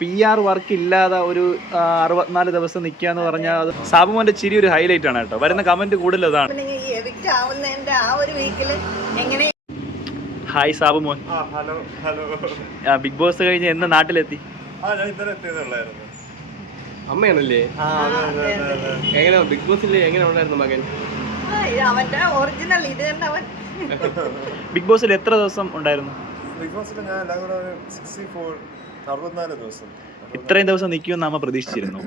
P R work ഇല്ലാതെ ഒരു അറുപത്തിനാല് ദിവസം നിൽക്കുക എന്ന് പറഞ്ഞാൽ അത് സാബുമോന്റെ ചിരി ഒരു ഹൈലൈറ്റ് ആണ് കേട്ടോ. വരുന്ന കമന്റ് കൂടുതൽ അതാണ് പിന്നെ ഈ എവിക്റ്റ് ആവുന്നതിന്റെ ആ ഒരു വീക്കിൽ എങ്ങനെ ഹായ് സാബുമോൻ. ആ ഹലോ ഹലോ ആ, ബിഗ് ബോസ് കഴിഞ്ഞ് എന്ന് നാട്ടിലെത്തി? അമ്മയാണല്ലേ? എങ്ങനെ ബിഗ് ബോസിൽ എങ്ങനെ ഉണ്ടായിരുന്നു മകൻ? അവന്റെ ഒറിജിനൽ ഇത് തന്നെ അവൻ. ബിഗ് ബോസിൽ എത്ര ദിവസം ഉണ്ടായിരുന്നു? ബിഗ് ബോസിൽ ഞാൻ എല്ലാം കൂടെ സിക്സ്റ്റി ഫോർ അറുപത്തിനാല് ദിവസം. ഇത്രയും ദിവസം നിൽക്കുമെന്ന് അമ്മ പ്രതീക്ഷിച്ചിരുന്നു.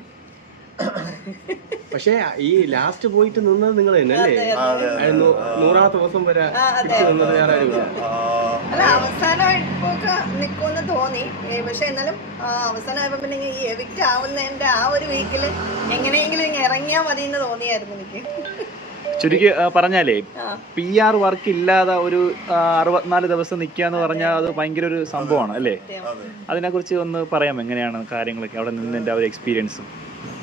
പക്ഷേ ഈ ലാസ്റ്റ് പോയിട്ട് നിന്നത് നിങ്ങൾ തന്നെ അല്ലേ? നൂറാമത്തെ ദിവസം വരെ തിരിച്ചു നിന്നത് വേറെ ആരുമില്ല. അല്ല അവസാനമായിട്ടൊക്കെ നിൽക്കുമെന്ന് തോന്നി. പക്ഷെ എന്നാലും ആ, അവസാനമായപ്പോ പിന്നെ ഈ എവിക്റ്റ് ആവുന്നതിന്റെ ആ ഒരു വീക്കിൽ എങ്ങനെയെങ്കിലും ഇറങ്ങിയാ ഇറങ്ങിയാൽ മതി എന്ന് തോന്നിയായിരുന്നു എനിക്ക്. ചുരുക്കി പറഞ്ഞാലേ. പി ആർ വർക്ക് ഇല്ലാതെ ഒരു അറുപത്തിനാല് ദിവസം നിൽക്കുക എന്ന് പറഞ്ഞാൽ അത് ഭയങ്കര ഒരു സംഭവമാണ് അല്ലേ? അതിനെ അതിനെക്കുറിച്ച് ഒന്ന് പറയാം എങ്ങനെയാണ് കാര്യങ്ങളൊക്കെ അവിടെ നിന്നതിന്റെ ആ ഒരു എക്സ്പീരിയൻസും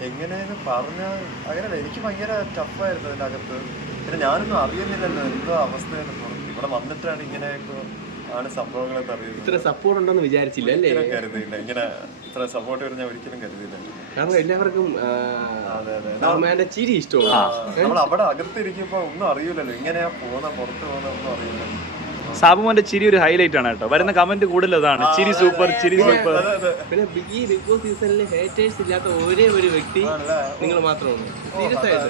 എങ്ങനെയെന്ന് പറഞ്ഞാൽ അങ്ങനെയല്ല എനിക്ക് ഭയങ്കര ടഫായിരുന്നു അതിന്റെ അകത്ത് പിന്നെ ഞാനൊന്നും അറിയുന്നില്ലല്ലോ എന്തോ അവസ്ഥയാണ് ഇവിടെ വന്നിട്ടാണ് ഇങ്ങനെയൊക്കെ ആണ് സംഭവങ്ങളൊക്കെ അറിയുന്നത്. ഇത്ര സപ്പോർട്ട് ഉണ്ടെന്ന് വിചാരിച്ചില്ല അല്ലേ? കരുതിയില്ല. ഇങ്ങനെ ഇത്ര സപ്പോർട്ട് വരും ഞാൻ ഒരിക്കലും കരുതിയില്ല. കാരണം എല്ലാവർക്കും ചിരി ഇഷ്ടമാണ്. നമ്മൾ അവിടെ അകത്തിരിക്കുമ്പോ ഒന്നും അറിയില്ലല്ലോ ഇങ്ങനെയാ പോകുന്ന പുറത്ത് പോകുന്ന ഒന്നും അറിയില്ല സാബുമോന്റെ ചിരി ഒരു ഹൈലൈറ്റ് ആണ് കേട്ടോ. വരുന്ന കമന്റ് കൂടുതൽ അതാണ് ചിരി സൂപ്പർ ചിരി സൂപ്പർ പിന്നെ ബിഗ് ഈ ബിഗ് ബോസ് സീസണിൽ ഹേറ്റേഴ്സ് ഇല്ലാത്ത ഒരേ ഒരു വ്യക്തി നിങ്ങൾ മാത്രമാണ് സീരിയസ് ആയിട്ട്.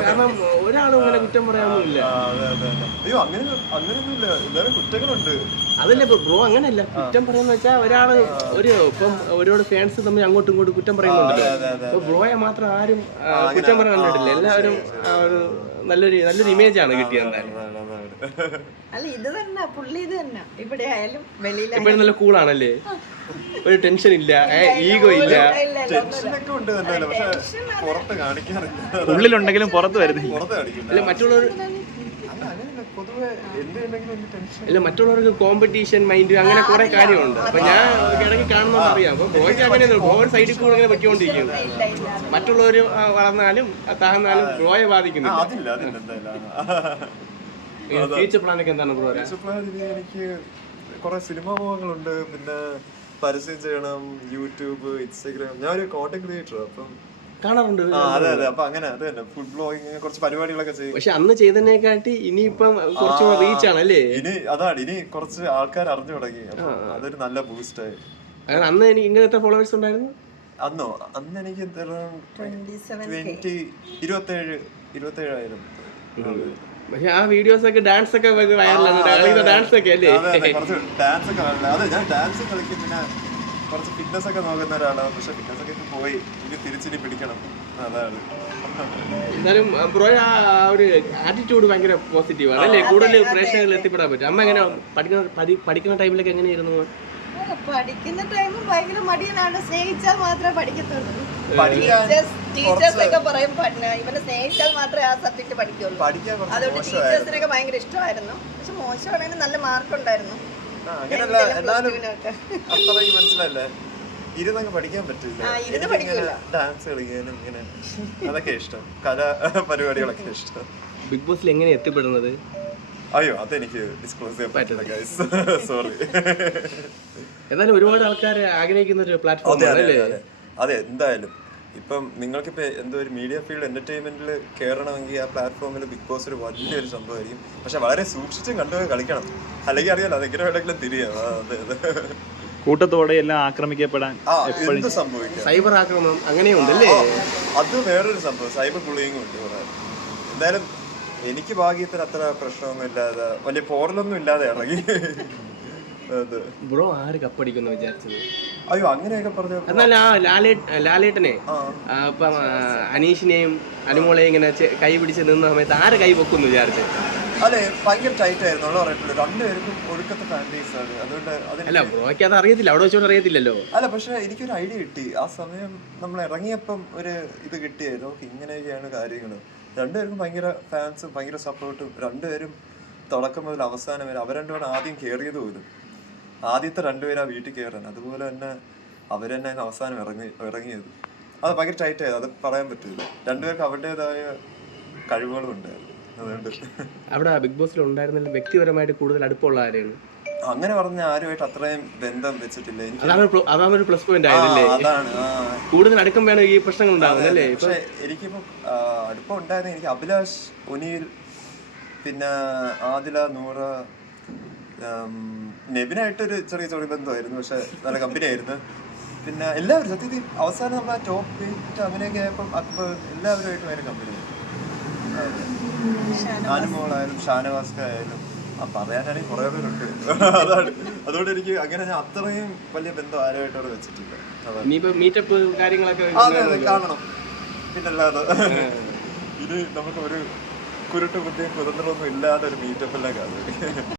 കാരണം ഒരാളും അങ്ങനെ കുറ്റം പറയാനൊന്നുമില്ല. ആ, അതെ അതെ അതെ. അയ്യോ അങ്ങനെ അങ്ങനെയൊന്നുമില്ല. എല്ലാവരും കുറ്റങ്ങളുണ്ട്. അതല്ല ബ്രോ അങ്ങനെയല്ല. കുറ്റം പറയുന്ന വെച്ചാൽ ഒരാൾ ഒരു ഇപ്പം ഒരുപാട് ഫാൻസ് തമ്മിൽ അങ്ങോട്ടും ഇങ്ങോട്ടും കുറ്റം പറയുന്നുണ്ടല്ലോ അപ്പൊ ബ്രോയെ മാത്രം ആരും കുറ്റം പറയാൻ കണ്ടിട്ടില്ല. എല്ലാവരും ഒരു നല്ലൊരു നല്ലൊരു ഇമേജ് ആണ് കിട്ടിയത് എന്തായാലും. അല്ല ഇത് തന്നെ പുള്ളി ഇത് തന്നെ. ഇവിടെ ആയാലും ഇപ്പോഴും നല്ല കൂളാണല്ലേ? ഒരു ടെൻഷൻ ഇല്ല. ഈഗോ ഇല്ല ടെൻഷനൊക്കെ ഉണ്ട് പക്ഷെ പുറത്ത് കാണിക്കാറില്ല. ഉള്ളിലുണ്ടെങ്കിലും പുറത്ത് വരുന്നില്ല. പുറത്ത് കാണിക്കില്ല. അല്ല മറ്റുള്ളവർ അല്ല മറ്റുള്ളവർക്ക് കോമ്പറ്റീഷൻ മൈൻഡ് അങ്ങനെ കുറെ കാര്യമുണ്ട്. അപ്പൊ ഞാൻ ഇടയ്ക്ക് കാണുന്നത് അറിയാം അപ്പൊ ബ്രോയ്ക്ക് അങ്ങനെയല്ല ബ്രോ ഒരു സൈഡിൽ കൂടെ ഇങ്ങനെ ഇല്ല മറ്റുള്ളവർ വളർന്നാലും താഴ്ന്നാലും ബ്രോയെ ബാധിക്കുന്നു ഫ്യൂച്ചർ പ്ലാനൊക്കെ എന്താണ് ബ്രോ ഇനി എനിക്ക് കുറെ സിനിമ മോഹങ്ങളുണ്ട് പിന്നെ പരസ്യം ചെയ്യണം യൂട്യൂബ് ഇൻസ്റ്റാഗ്രാം ഞാൻ ഒരു കോണ്ടന്റ് ക്രിയേറ്റർ അപ്പം കാണാറുണ്ട്. അതെ അതെ. അപ്പൊ അങ്ങനെ അത് തന്നെ. ഫുഡ് ബ്ലോഗിങ് കുറച്ച് പരിപാടികളൊക്കെ ചെയ്യും. പക്ഷെ അന്ന് ചെയ്തതിനെക്കാട്ടി ഇനിയിപ്പം കുറച്ച് റീച്ച് ആണ് അല്ലേ ഇനി അതാണ്. ഇനി കുറച്ച് ആൾക്കാർ അറിഞ്ഞു തുടങ്ങി. അതൊരു നല്ല ബൂസ്റ്റ് ആയി. അങ്ങനെ അന്ന് എനിക്ക് ഇങ്ങനത്തെ ഫോളോവേഴ്സ് ഉണ്ടായിരുന്നു? അന്നോ? അന്ന് എനിക്ക് ട്വന്റി ഇരുപത്തേഴ് ഇരുപത്തേഴായിരം. പക്ഷെ ആ വീഡിയോസ് ഒക്കെ ഡാൻസ് ഒക്കെ വൈറലാണ് ഡാൻസ് ഒക്കെ അല്ലേ? ഡാൻസ് ഒക്കെ അതെ ഞാൻ ഡാൻസ് കളിക്കും പിന്നെ കുറച്ച് ഫിറ്റ്നസ് ഒക്കെ നോക്കുന്ന ഒരാളാണ്. പക്ഷെ ഫിറ്റ്നസ് ഒക്കെ പോയി. ഇനി തിരിച്ചിനി പിടിക്കണം. അതാണ്. എന്നാലും ബ്രോ ആ ഒരു ആറ്റിറ്റ്യൂഡ് ഭയങ്കര പോസിറ്റീവ് ആണ്. അല്ലേ? കൂടുതൽ പ്രേക്ഷകരിൽ എത്തിപ്പെടാൻ പറ്റും. അമ്മ എങ്ങനെ പഠിക്കുന്ന പഠിക്കുന്ന ടൈമിലൊക്കെ എങ്ങനെയായിരുന്നു? പഠിക്കുന്ന ടൈമും ഭയങ്കര മടിയനാണ് സ്നേഹിച്ചാൽ മാത്രമേ പഠിക്കത്തുള്ളൂ. പഠിക്കാൻ ടീച്ചേഴ്സ് ടീച്ചേഴ്സ് ഒക്കെ പറയും പഠന- ഇവനെ സ്നേഹിച്ചാൽ മാത്രമേ ആ സബ്ജക്ട് പഠിക്കുള്ളൂ. പഠിക്കാൻ അതുകൊണ്ട് ടീച്ചേഴ്സിനൊക്കെ ഭയങ്കര ഇഷ്ടമായിരുന്നു. പക്ഷെ മോശമാണെങ്കിൽ നല്ല മാർക്ക് ഉണ്ടായിരുന്നു. ആ, അങ്ങനല്ല എന്നാലും. അത്രയ്ക്ക് മനസ്സിലല്ലേ ഇരുന്നങ്ങ് പഠിക്കാൻ പറ്റില്ല. ഡാൻസ് കളിക്കാനും ഇങ്ങനെ അതൊക്കെ ഇഷ്ടം. കല പരിപാടികളൊക്കെ ഇഷ്ടം. ബിഗ് ബോസിൽ എങ്ങനെ എത്തിപ്പെടുന്നത്? അയ്യോ അതെനിക്ക് ഡിസ്ക്ലോസ് ചെയ്യാൻ പറ്റില്ല ഗൈസ് സോറി എന്നാലും ഒരുപാട് ആൾക്കാർ ആഗ്രഹിക്കുന്ന ഒരു പ്ലാറ്റ്ഫോം അതെ ആണ് അതെ അല്ലേ? അതെ. എന്തായാലും. ഇപ്പം നിങ്ങൾക്കിപ്പോൾ എന്തോ ഒരു മീഡിയ ഫീൽഡ് എന്റർടൈൻമെന്റിൽ കയറണമെങ്കിൽ ആ പ്ലാറ്റ്ഫോമിൽ ബിഗ് ബോസ് ഒരു വലിയൊരു സംഭവമായിരിക്കും. പക്ഷെ വളരെ സൂക്ഷിച്ചും കണ്ടുപോയി കളിക്കണം. അല്ലെങ്കിൽ അറിയാലോ അതെങ്ങനെ വേണമെങ്കിലും തിരിയാം. ആ, അതെ അതെ. കൂട്ടത്തോടെ എല്ലാം ആക്രമിക്കപ്പെടാൻ എപ്പോഴും എന്ത് സൈബർ ആക്രമണം അങ്ങനെയുണ്ട് അല്ലേ അത് വേറൊരു സംഭവം. സൈബർ ബുള്ളിങ്ങും ഉണ്ട് എന്തായാലും എനിക്ക് ഭാഗ്യത്തിന് അത്ര പ്രശ്നമൊന്നും ഇല്ലാതെ വലിയ പോറലൊന്നും ഇല്ലാതെ ഇറങ്ങി. അതെ. ബ്രോ ആര് കപ്പടിക്കുന്നു വിചാരിച്ചത്? അയ്യോ അങ്ങനെയൊക്കെ പറഞ്ഞു എന്നാൽ ആ ലാലേ ലാലേട്ടനെ. ആ, അനീഷിനെയും അനുമോളെയും ഇങ്ങനെ കൈ പിടിച്ച് നിന്ന സമയത്ത് ആര് കൈ പൊക്കുന്നു വിചാരിച്ചു അതെ ഭയങ്കര ടൈറ്റ് ആയിരുന്നു. ഉള്ള പറഞ്ഞിട്ടുണ്ട് രണ്ടുപേർക്കും ഒടുക്കത്തെ ഫാമിലീസ് ആണ്. അതുകൊണ്ട് അതിന് അല്ല ബ്രോയ്ക്ക് അത് അറിയത്തില്ല. അവിടെ വെച്ചോണ്ട് അറിയത്തില്ലല്ലോ. അല്ല പക്ഷെ എനിക്കൊരു ഐഡിയ കിട്ടി. ആ സമയം നമ്മൾ ഇറങ്ങിയപ്പം ഒരു ഇത് കിട്ടിയായിരുന്നു. ഇങ്ങനെയൊക്കെയാണ് കാര്യങ്ങൾ രണ്ടുപേർക്കും ഭയങ്കര ഫാൻസും ഭയങ്കര സപ്പോർട്ടും രണ്ടുപേരും തുടക്കം മുതൽ അവസാനം വരെ അവർ രണ്ടുപേരും ആദ്യം കയറിയത് പോലും. ആദ്യത്തെ രണ്ടുപേരും വീട്ടിൽ കയറാൻ അതുപോലെ തന്നെ അവർ തന്നെ അവസാനം ഇറങ്ങി ഇറങ്ങിയത്. അത് ഭയങ്കര ടൈറ്റ് ആയത് അത് പറയാൻ പറ്റില്ല. രണ്ടുപേർക്ക് അവരുടേതായ കഴിവുകളും ഉണ്ടായിരുന്നു. അതുകൊണ്ട് അവിടെ ബിഗ് ബോസിൽ ഉണ്ടായിരുന്ന വ്യക്തിപരമായിട്ട് കൂടുതൽ അടുപ്പമുള്ള ആരെയാണ് അങ്ങനെ പറഞ്ഞ ആരുമായിട്ട് അത്രയും ബന്ധം വെച്ചിട്ടില്ല. എനിക്ക് അതാണ് ഒരു അതാണ് ഒരു പ്ലസ് പോയിന്റ് ആയതല്ലേ? അതാണ് കൂടുതൽ അടുക്കുമ്പോഴാണ് ഈ പ്രശ്നങ്ങൾ ഉണ്ടാകുന്നത് അല്ലേ? പക്ഷെ എനിക്കിപ്പോ അടുപ്പം ഉണ്ടായിരുന്നു എനിക്ക് അഭിലാഷ് ഒനീൽ പിന്നെ ആദില നൂറ നെബിനായിട്ടൊരു ചെറിയ ചെറിയ ബന്ധമായിരുന്നു. പക്ഷെ നല്ല കമ്പനി ആയിരുന്നു. പിന്നെ എല്ലാവരും സത്യത്തിൽ അവസാനം നമ്മൾ ആ ടോപ്പ് എയ്റ്റ് അങ്ങനെയൊക്കെ ആയപ്പോൾ അക്ബർ എല്ലാവരുമായിട്ടും അതിന് കമ്പനി ആനുമോളായാലും ഷാനവാസ്ക ആയാലും പറയാനാണെങ്കിൽ കുറേ പേരുണ്ട്. അതാണ്. അതുകൊണ്ട് എനിക്ക് അങ്ങനെ ഞാൻ അത്രയും വലിയ ബന്ധം ആരുമായിട്ട് അവിടെ വെച്ചിട്ടില്ല. മീറ്റപ്പ് കാര്യങ്ങളൊക്കെ അതെ അതെ കാണണം. പിന്നല്ലാതെ ഇത് നമുക്ക് ഒരു കുരുട്ട് ബുദ്ധിയും കുതന്ത്രമൊന്നും ഇല്ലാതെ ഒരു മീറ്റപ്പ് എല്ലാം കാണും